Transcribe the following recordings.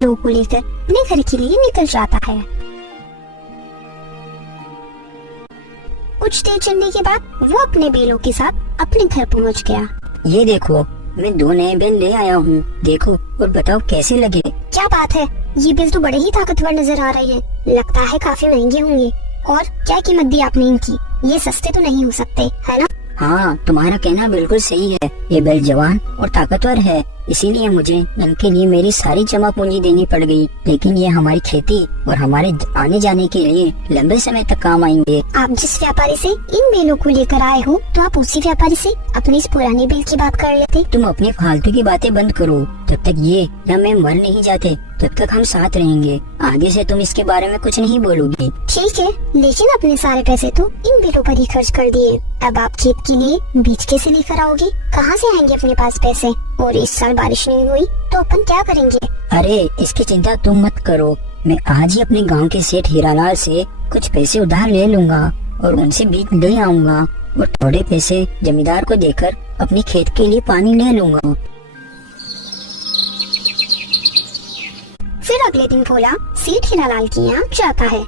बेलों को लेकर अपने घर के लिए निकल जाता है। कुछ देर चलने के बाद वो अपने बेलों के साथ अपने घर पहुंच गया। ये देखो, मैं 2 नए बेल ले आया हूँ, देखो और बताओ कैसे लगे। क्या बात है, ये बेल तो बड़े ही ताकतवर नजर आ रहे हैं, लगता है काफी महंगे होंगे। और क्या कीमत दी आपने इनकी? ये सस्ते तो नहीं हो सकते, है ना? हाँ, तुम्हारा कहना बिल्कुल सही है। ये बेल जवान और ताकतवर है, इसीलिए मुझे इनके लिए मेरी सारी जमा पूंजी देनी पड़ गई। लेकिन ये हमारी खेती और हमारे आने जाने के लिए लंबे समय तक काम आएंगे। आप जिस व्यापारी से इन बेलों को लेकर आए हो, तो आप उसी व्यापारी से अपनी इस पुरानी बेल की बात कर लेते। तुम अपनी फालतू की बातें बंद करो। जब तक ये या मैं मर नहीं जाते तब तक हम साथ रहेंगे। आगे से तुम इसके बारे में कुछ नहीं बोलोगी। ठीक है, लेकिन अपने सारे पैसे तो इन बेलों पर ही खर्च कर दिए। अब आप खेत के लिए बीज कैसे लेकर आओगे? कहाँ से आएंगे अपने पास पैसे? और इस साल बारिश नहीं हुई तो अपन क्या करेंगे? अरे इसकी चिंता तुम मत करो, मैं आज ही अपने गांव के सेठ हीरालाल से कुछ पैसे उधार ले लूंगा और उनसे बीज ले आऊंगा और थोड़े पैसे जमींदार को देकर अपने खेत के लिए पानी ले लूंगा। फिर अगले दिन भोला सेठ हीरालाल के यहाँ जाता है।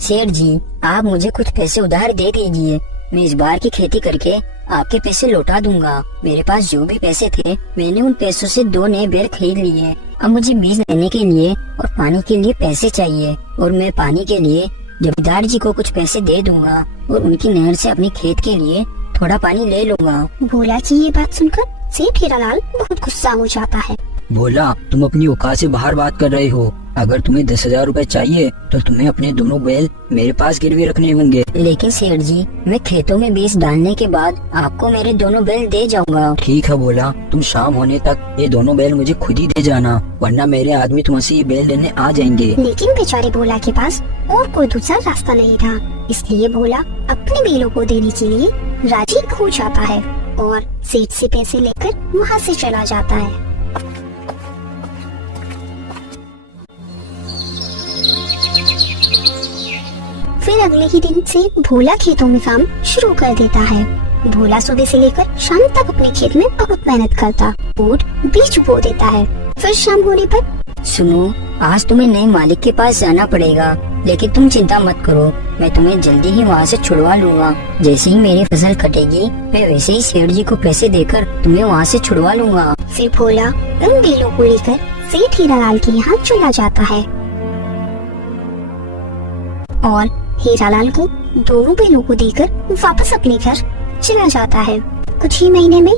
सेठ जी, आप मुझे कुछ पैसे उधार दे दीजिए, मैं इस बार की खेती करके आपके पैसे लौटा दूंगा। मेरे पास जो भी पैसे थे मैंने उन पैसों से 2 नए बेल खरीद लिए। अब मुझे बीज लेने के लिए और पानी के लिए पैसे चाहिए और मैं पानी के लिए जमींदार जी को कुछ पैसे दे दूंगा और उनकी नहर से अपने खेत के लिए थोड़ा पानी ले लूंगा। भोला की ये बात सुनकर सेठ हीरालाल बहुत गुस्सा हो जाता है। भोला, तुम अपनी औकात से बाहर बात कर रहे हो। अगर तुम्हें 10,000 रुपए चाहिए तो तुम्हें अपने दोनों बैल मेरे पास गिरवी रखने होंगे। लेकिन सेठ जी, मैं खेतों में बीज डालने के बाद आपको मेरे दोनों बैल दे जाऊंगा। ठीक है भोला, तुम शाम होने तक ये दोनों बैल मुझे खुद ही दे जाना, वरना मेरे आदमी तुमसे ये बैल लेने आ जाएंगे। लेकिन बेचारे भोला के पास और कोई दूसरा रास्ता नहीं था, इसलिए भोला अपने बैलों को देने के लिए राजी हो जाता है और सेठ से पैसे लेकर वहाँ से चला जाता है। फिर अगले ही दिन से भोला खेतों में काम शुरू कर देता है। भोला सुबह से लेकर शाम तक अपने खेत में बहुत मेहनत करता और बीज बो देता है। फिर शाम होने पर सुनो, आज तुम्हें नए मालिक के पास जाना पड़ेगा, लेकिन तुम चिंता मत करो, मैं तुम्हें जल्दी ही वहाँ से छुड़वा लूंगा। जैसे ही मेरी फसल कटेगी मैं वैसे ही सेठ जी को पैसे देकर तुम्हें वहाँ से छुड़वा लूंगा। फिर भोला उन बेलों को लेकर सेठ हीरालाल के यहाँ चला जाता है और हीरालाल को दोनों बेलों को देकर वापस अपने घर चला जाता है। कुछ ही महीने में